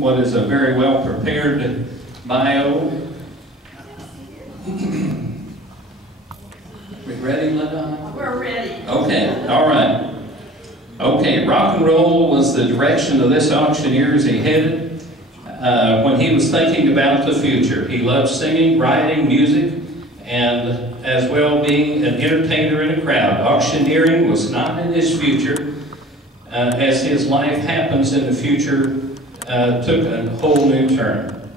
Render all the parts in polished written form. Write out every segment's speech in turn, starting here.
what is a very well prepared bio. We ready, LaDonna? We're ready. Okay, all right. Okay, rock and roll was the direction of this auctioneer as he headed when he was thinking about the future. He loved singing, writing, music, and as well being an entertainer in a crowd. Auctioneering was not in his future, as his life happens in the future took a whole new turn.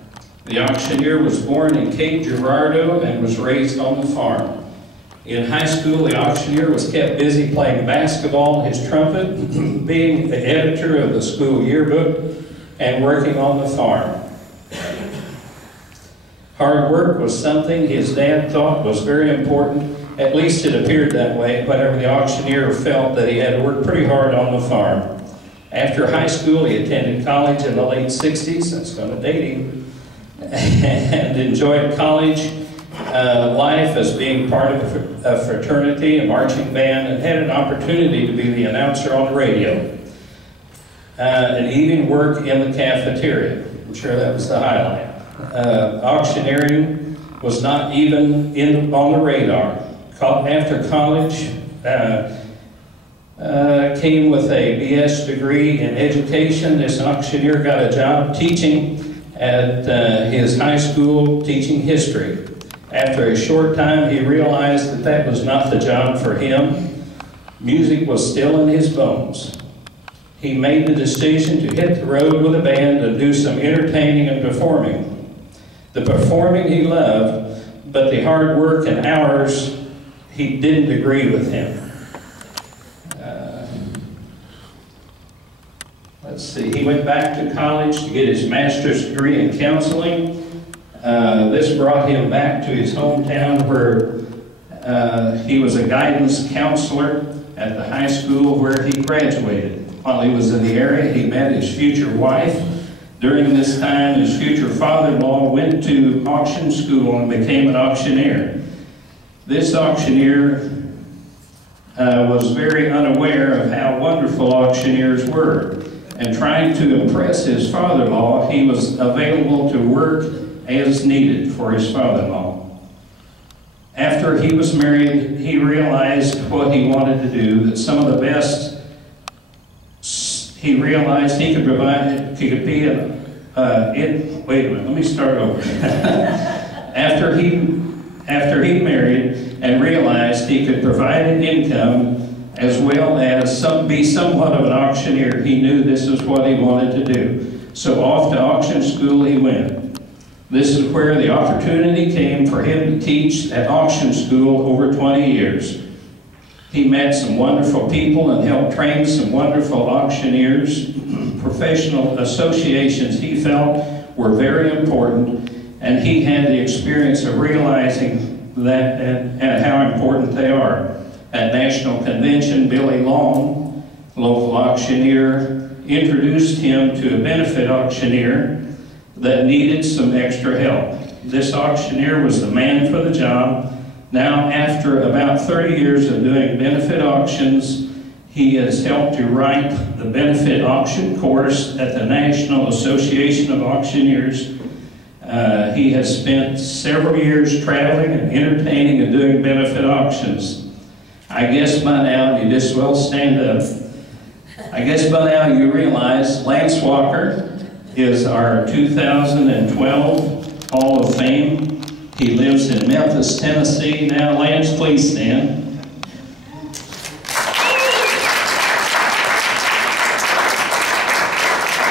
The auctioneer was born in Cape Girardeau and was raised on the farm. In high school, the auctioneer was kept busy playing basketball, his trumpet, being the editor of the school yearbook, and working on the farm. Hard work was something his dad thought was very important. At least it appeared that way whenever the auctioneer felt that he had to work pretty hard on the farm. After high school, he attended college in the late 60s, that's going to date him, and enjoyed college life as being part of a fraternity, a marching band, and had an opportunity to be the announcer on the radio. And even work in the cafeteria. I'm sure that was the highlight. Auctioneering was not even on the radar. After college, came with a BS degree in education. This auctioneer got a job teaching at his high school, teaching history. After a short time, he realized that that was not the job for him. Music was still in his bones. He made the decision to hit the road with a band and do some entertaining and performing. The performing he loved, but the hard work and hours, he didn't agree with him. Let's see, he went back to college to get his master's degree in counseling. This brought him back to his hometown where he was a guidance counselor at the high school where he graduated. While he was in the area, he met his future wife. During this time, his future father-in-law went to auction school and became an auctioneer. This auctioneer was very unaware of how wonderful auctioneers were. And trying to impress his father-in-law, he was available to work as needed for his father-in-law. After he was married, he realized what he wanted to do, that some of the best he realized he could provide, he could be wait a minute, let me start over. After he married and realized he could provide an income as well as be somewhat of an auctioneer, he knew this is what he wanted to do. So off to auction school he went. This is where the opportunity came for him to teach at auction school over 20 years. He met some wonderful people and helped train some wonderful auctioneers. Professional associations he felt were very important, and he had the experience of realizing that and how important they are. At National Convention, Billy Long, local auctioneer, introduced him to a benefit auctioneer that needed some extra help. This auctioneer was the man for the job. Now, after about 30 years of doing benefit auctions, he has helped to write the benefit auction course at the National Association of Auctioneers. He has spent several years traveling and entertaining and doing benefit auctions. I guess by now, you just well stand up. I guess by now you realize Lance Walker is our 2012 Hall of Fame. He lives in Memphis, Tennessee. Now, Lance, please stand.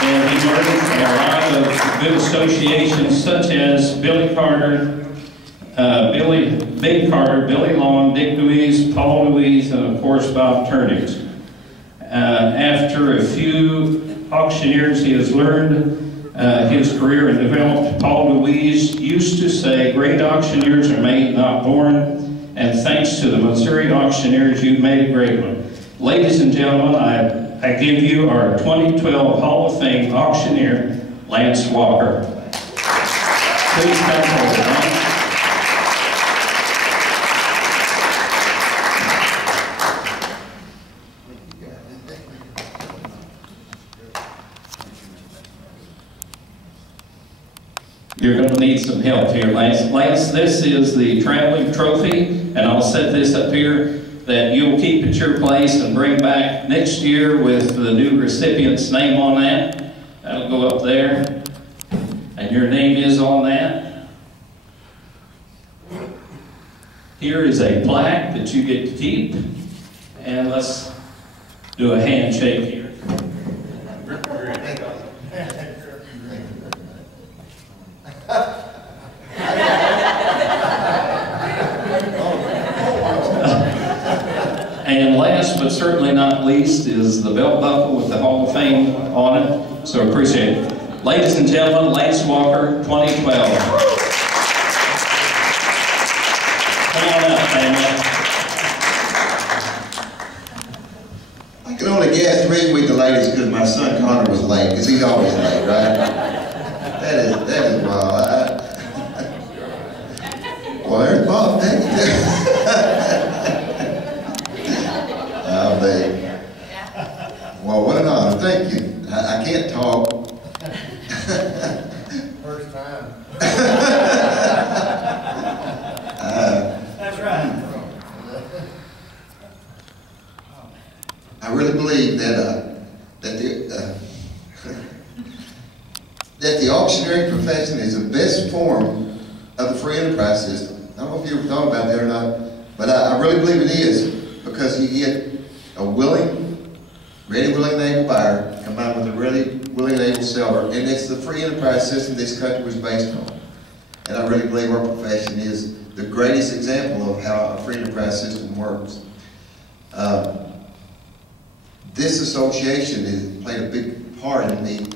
And he worked in a lot of good associations such as Billy Carter, Big Carter, Billy Long, Dick Louise, Paul Louise, and of course Bob Turnage. After a few auctioneers he has learned his career and developed, Paul Louise used to say, "Great auctioneers are made, not born," and thanks to the Missouri auctioneers, you've made a great one. Ladies and gentlemen, I give you our 2012 Hall of Fame auctioneer, Lance Walker. Please come forward, Lance. You're going to need some help here, Lance. Lance, this is the traveling trophy, and I'll set this up here that you'll keep at your place and bring back next year with the new recipient's name on that. That'll go up there, and your name is on that. Here is a plaque that you get to keep, and let's do a handshake here. And last but certainly not least is the belt buckle with the Hall of Fame on it. So appreciate it. Ladies and gentlemen, Lance Walker, 2012. Come on up, family. I can only guess the reason we delayed is because my son Connor was late, because he's always late, right? That is wild. Well, there's Bob. Thank you. Oh, baby. Well, what an honor. Thank you. I can't talk. First time. That's right. I really believe that the auctioneering profession is the best form of the free enterprise system. I don't know if you ever thought about that or not, but I really believe it is, because you get a willing, ready, willing, and able buyer combined with a ready, willing, and able seller, and it's the free enterprise system this country was based on. And I really believe our profession is the greatest example of how a free enterprise system works. This association has played a big part in me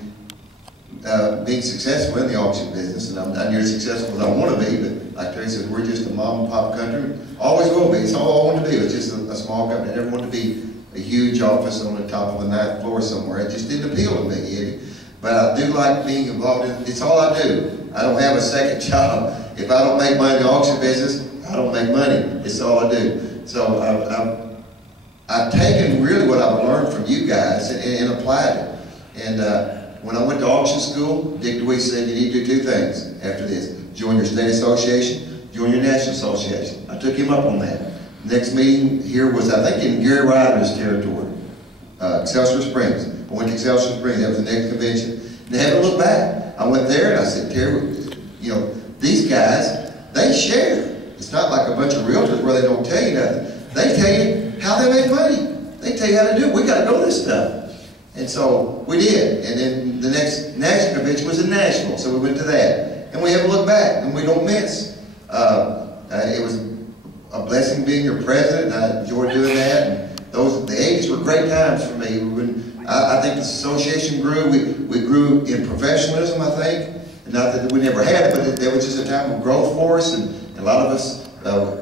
being successful in the auction business, and I'm not near as successful as I want to be, but like Terry said, we're just a mom and pop country. Always will be. It's all I want to be. It's just a small company. I never wanted to be a huge office on the top of the 9th floor somewhere. It just didn't appeal to me, Eddie. But I do like being involved in it. It's all I do. I don't have a second job. If I don't make money in the auction business, I don't make money. It's all I do. So I've taken really what I've learned from you guys and applied it. And when I went to auction school, Dick DeWeese said you need to do 2 things after this. Join your state association, join your national association. I took him up on that. Next meeting here was, I think, in Gary Ryder's territory, Excelsior Springs. I went to Excelsior Springs, that was the next convention. And they haven't looked back. I went there and I said, Terry, you know, these guys, they share. It's not like a bunch of realtors where they don't tell you nothing. They tell you how they make money. They tell you how to do it. We got to know this stuff. And so we did. And then the next national convention was in Nashville, so we went to that. And we haven't looked back, and we don't miss. It was a blessing being your president, and I enjoyed doing that. And the 80s were great times for me. I think the association grew. We grew in professionalism, I think. And not that we never had it, but there was just a time of growth for us, and a lot of us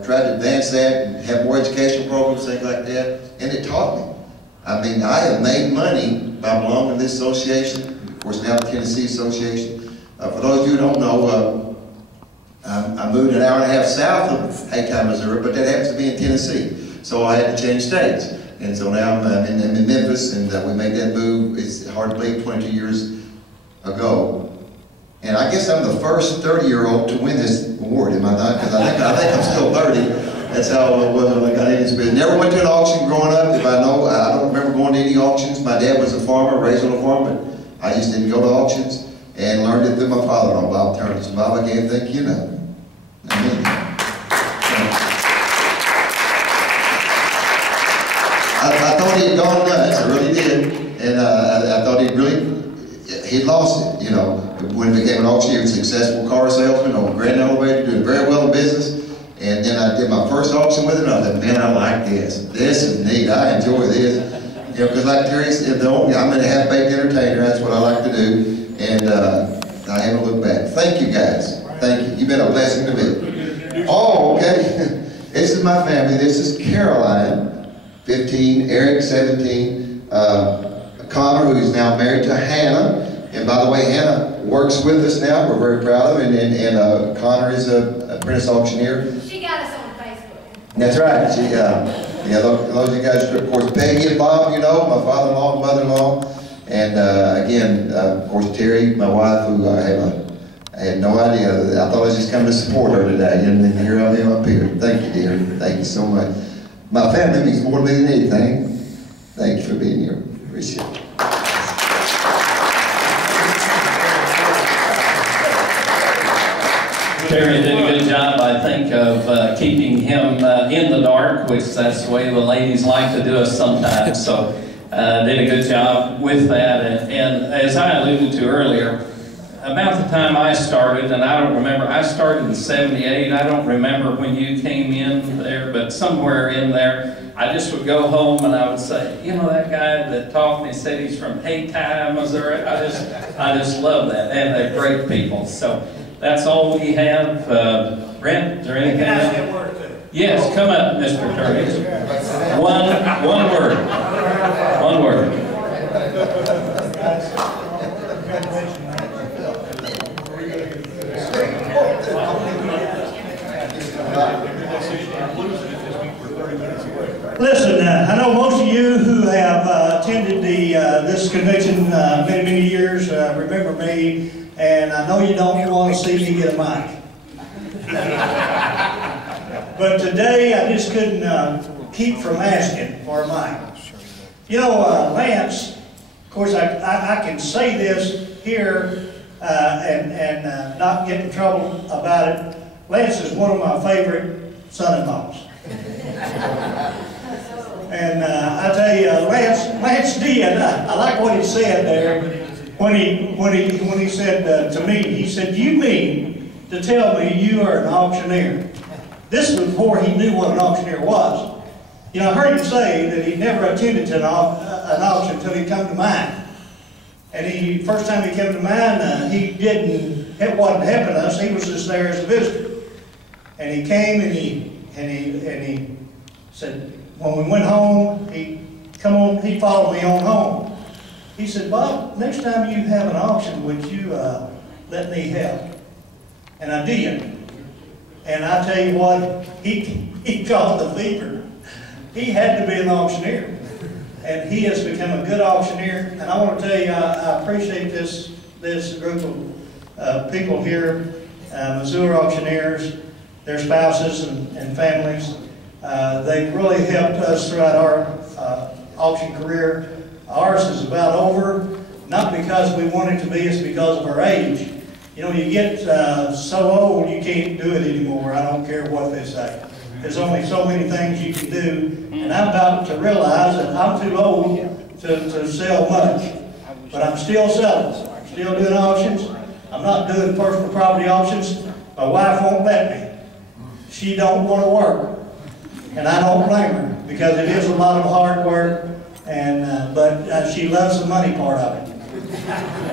tried to advance that and have more educational programs, things like that. And it taught me. I mean, I have made money by belonging to this association, of course now the Tennessee Association. For those of you who don't know, I moved an hour and a half south of Haytown, Missouri, but that happens to be in Tennessee. So I had to change states. And so now I'm in Memphis, and we made that move, it's hard to believe, 22 years ago. And I guess I'm the first 30-year-old to win this award, am I not? Because I think I'm still 30. That's how it was when I got into this business. Never went to an auction growing up. If I don't remember going to any auctions. My dad was a farmer, raised on a farm, but I just didn't go to auctions, and learned it through my father-in-law, Bob Turner. So Bob, I can't think you know. I thought he'd gone nuts, I really did. And I thought he'd lost it, you know. When he became an auctioneer, he was a successful car salesman on a Grand Elevator, doing very well in business. And then I did my first auction with him, and I thought, man, I like this. This is neat, I enjoy this. You know, because like Terry said, I'm a half-baked entertainer, that's what I like to do. And I haven't looked back. Thank you guys, thank you. You've been a blessing to me. Oh, okay. This is my family. This is Caroline, 15, Eric, 17, Connor, who's now married to Hannah. And by the way, Hannah works with us now. We're very proud of her. And Connor is an apprentice auctioneer. She got us on Facebook. That's right. She, yeah, those of you guys, of course, Peggy and Bob, you know, my father-in-law and mother-in-law. And again, of course, Terry, my wife, who I have I had no idea. I thought I was just coming to support her today, and then here I am up here. Thank you, dear. Thank you so much. My family means more to me than anything. Thank you for being here. Appreciate it. Terry did a good job, I think, of keeping him in the dark, which that's the way the ladies like to do us sometimes. So did a good job with that. And as I alluded to earlier, about the time I started, and I don't remember, I started in '78, I don't remember when you came in there, but somewhere in there, I just would go home and I would say, you know, that guy that taught me said he's from Haytime, Missouri. I just love that. And they're great people. So that's all we have. Brent, is there anything else? Yes, come up, Mr. Turner. One word. One word. Listen, I know most of you who have attended this convention many years remember me, and I know you don't want to see me get a mic. But today I just couldn't keep from asking for a mic. You know, Lance, of course I can say this here and not get in trouble about it. Lance is one of my favorite son-in-laws. And I tell you, Lance did. I like what he said there when he said to me. He said, "You mean to tell me you are an auctioneer?" This was before he knew what an auctioneer was. You know, I heard him say that he never attended to an auction until he come to mine. And first time he came to mine, it wasn't helping us. He was just there as a visitor. And he came and he said, when we went home, he followed me on home. He said, "Bob, next time you have an auction, would you let me help?" And I did. And I tell you what, he caught the fever. He had to be an auctioneer. And he has become a good auctioneer. And I want to tell you, I appreciate this group of people here, Missouri auctioneers, their spouses and families. They've really helped us throughout our auction career. Ours is about over, not because we want it to be, it's because of our age. You know, you get so old you can't do it anymore. I don't care what they say. There's only so many things you can do, and I'm about to realize that I'm too old to sell much. But I'm still selling. I'm still doing auctions. I'm not doing personal property auctions. My wife won't let me. She don't want to work. And I don't blame her, because it is a lot of hard work, and but she loves the money part of it.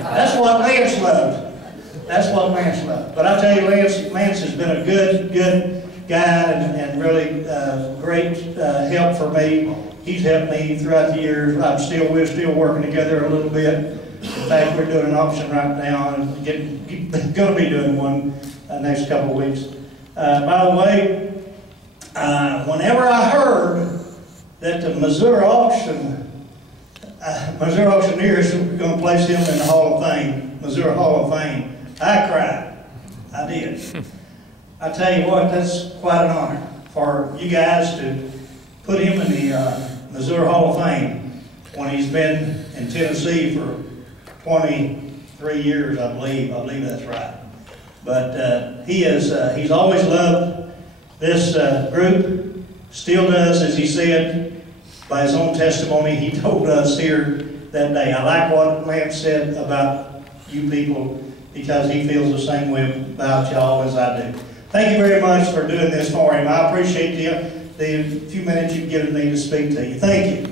That's what Lance loves. That's what Lance loves. But I tell you, Lance has been a good guy and really great help for me. He's helped me throughout the years. We're still working together a little bit. In fact, we're doing an auction right now, and going to be doing one next couple of weeks. By the way, whenever I heard that the Missouri Auctioneers were going to place him in the Hall of Fame, Missouri Hall of Fame, I cried. I did. I tell you what, that's quite an honor for you guys to put him in the Missouri Hall of Fame when he's been in Tennessee for 23 years, I believe. I believe that's right. But he's always loved this group, still does, as he said, by his own testimony. He told us here that day. I like what Lance said about you people, because he feels the same way about y'all as I do. Thank you very much for doing this for him. I appreciate the few minutes you've given me to speak to you. Thank you.